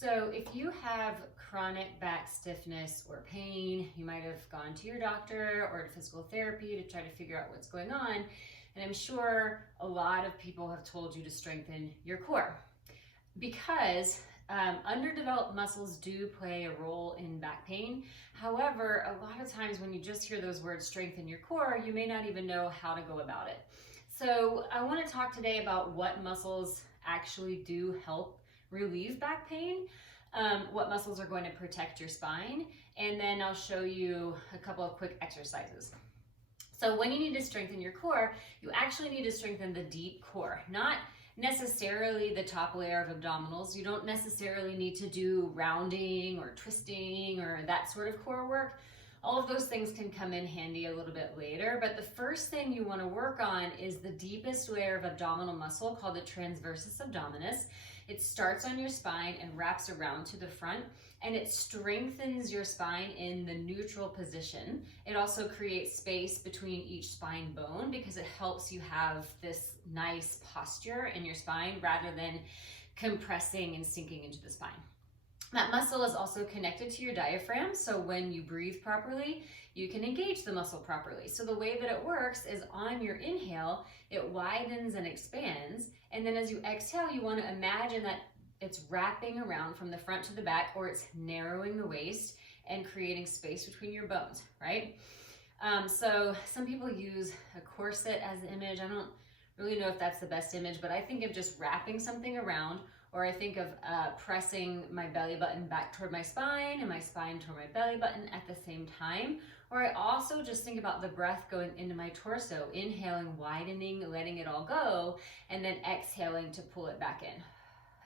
So if you have chronic back stiffness or pain, you might have gone to your doctor or to physical therapy to try to figure out what's going on. And I'm sure a lot of people have told you to strengthen your core because underdeveloped muscles do play a role in back pain. However, a lot of times when you just hear those words, strengthen your core, you may not even know how to go about it. So I want to talk today about what muscles actually do help relieve back pain, what muscles are going to protect your spine, and then I'll show you a couple of quick exercises. So when you need to strengthen your core, you actually need to strengthen the deep core, not necessarily the top layer of abdominals. You don't necessarily need to do rounding or twisting or that sort of core work. All of those things can come in handy a little bit later, but the first thing you want to work on is the deepest layer of abdominal muscle called the transversus abdominis. It starts on your spine and wraps around to the front, and it strengthens your spine in the neutral position. It also creates space between each spine bone because it helps you have this nice posture in your spine rather than compressing and sinking into the spine. That muscle is also connected to your diaphragm, so when you breathe properly, you can engage the muscle properly. So the way that it works is on your inhale, it widens and expands, and then as you exhale, you want to imagine that it's wrapping around from the front to the back, or it's narrowing the waist and creating space between your bones, right? So some people use a corset as the image. I don't really know if that's the best image, but I think of just wrapping something around, or I think of pressing my belly button back toward my spine and my spine toward my belly button at the same time. Or I also just think about the breath going into my torso, inhaling, widening, letting it all go, and then exhaling to pull it back in.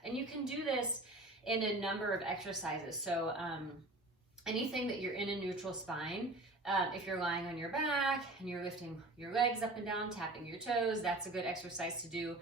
And you can do this in a number of exercises. So anything that you're in a neutral spine, if you're lying on your back and you're lifting your legs up and down, tapping your toes, that's a good exercise to do.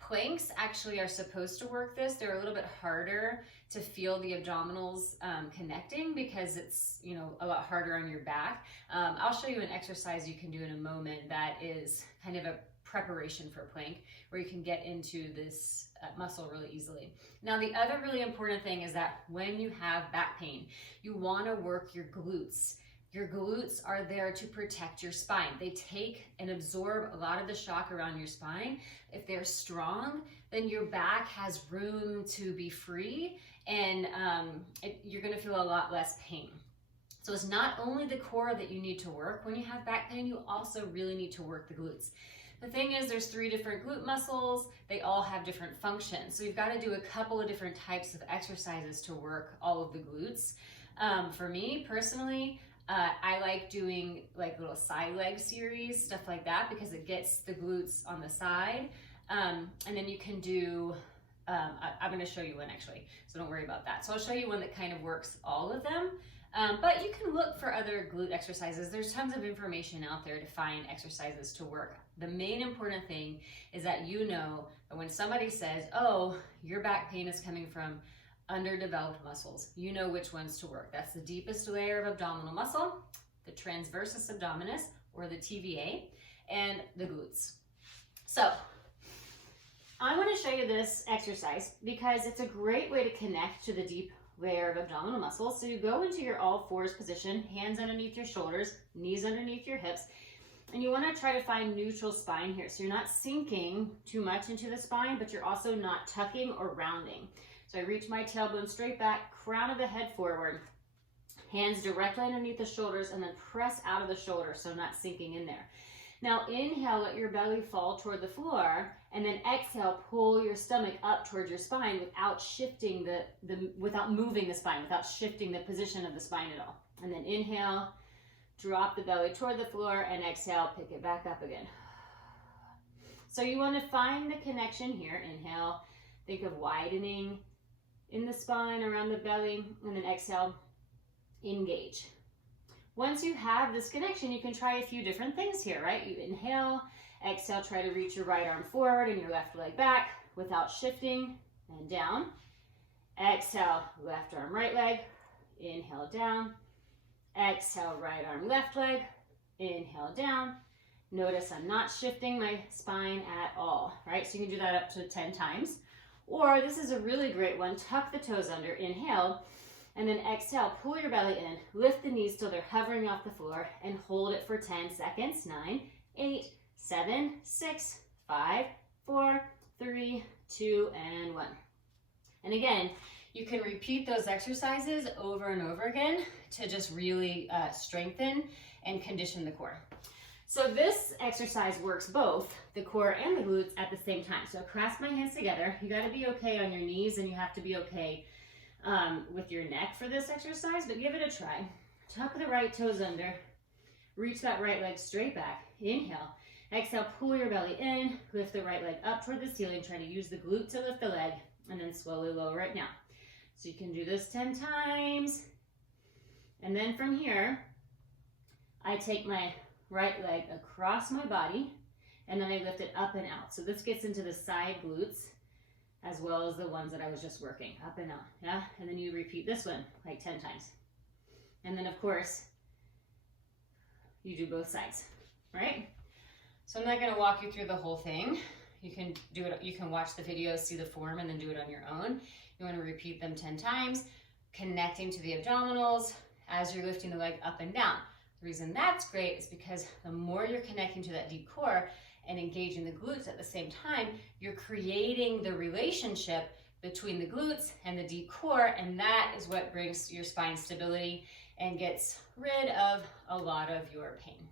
Planks actually are supposed to work this. They're a little bit harder to feel the abdominals connecting because it's, a lot harder on your back. I'll show you an exercise you can do in a moment that is kind of a preparation for plank where you can get into this muscle really easily. Now, the other really important thing is that when you have back pain, you want to work your glutes. Your glutes are there to protect your spine. They take and absorb a lot of the shock around your spine. If they're strong, then your back has room to be free, and you're going to feel a lot less pain. So it's not only the core that you need to work when you have back pain, you also really need to work the glutes. The thing is, there's 3 different glute muscles. They all have different functions. So you've got to do a couple of different types of exercises to work all of the glutes. For me personally, I like doing like little side leg series, stuff like that, because it gets the glutes on the side. And then you can do, I'm going to show you one actually, so don't worry about that. So I'll show you one that kind of works all of them. But you can look for other glute exercises. There's tons of information out there to find exercises to work. The main important thing is that you know that when somebody says, oh, your back pain is coming from underdeveloped muscles, you know which ones to work. That's the deepest layer of abdominal muscle, the transversus abdominis, or the TVA, and the glutes. So I want to show you this exercise because it's a great way to connect to the deep layer of abdominal muscle. So you go into your all fours position, hands underneath your shoulders, knees underneath your hips, and you want to try to find neutral spine here. So you're not sinking too much into the spine, but you're also not tucking or rounding. So I reach my tailbone straight back, crown of the head forward, hands directly underneath the shoulders, and then press out of the shoulder, so not sinking in there. Now inhale, let your belly fall toward the floor, and then exhale, pull your stomach up towards your spine without shifting without moving the spine, without shifting the position of the spine at all. And then inhale, drop the belly toward the floor, and exhale, pick it back up again. So you want to find the connection here. Inhale, think of widening in the spine around the belly, and then exhale, engage. Once you have this connection, you can try a few different things here, right? You inhale, exhale, try to reach your right arm forward and your left leg back without shifting, and down. Exhale, left arm, right leg, inhale, down. Exhale, right arm, left leg, inhale, down. Notice I'm not shifting my spine at all, right? So you can do that up to 10 times. Or this is a really great one. Tuck the toes under, inhale, and then exhale, pull your belly in, lift the knees till they're hovering off the floor, and hold it for 10 seconds. 9, 8, 7, 6, 5, 4, 3, 2, and 1. And again, you can repeat those exercises over and over again to just really strengthen and condition the core. So this exercise works both the core and the glutes at the same time. So clasp my hands together. You got to be okay on your knees, and you have to be okay with your neck for this exercise, but give it a try. Tuck the right toes under. Reach that right leg straight back. Inhale. Exhale, pull your belly in. Lift the right leg up toward the ceiling. Try to use the glute to lift the leg, and then slowly lower it down. So you can do this 10 times. And then from here, I take my right leg across my body, and then I lift it up and out. So this gets into the side glutes as well as the ones that I was just working, up and out, yeah? And then you repeat this one like 10 times. And then of course, you do both sides, right? So I'm not gonna walk you through the whole thing. You can do it, you can watch the video, see the form, and then do it on your own. You wanna repeat them 10 times, connecting to the abdominals as you're lifting the leg up and down. The reason that's great is because the more you're connecting to that deep core and engaging the glutes at the same time, you're creating the relationship between the glutes and the deep core, and that is what brings your spine stability and gets rid of a lot of your pain.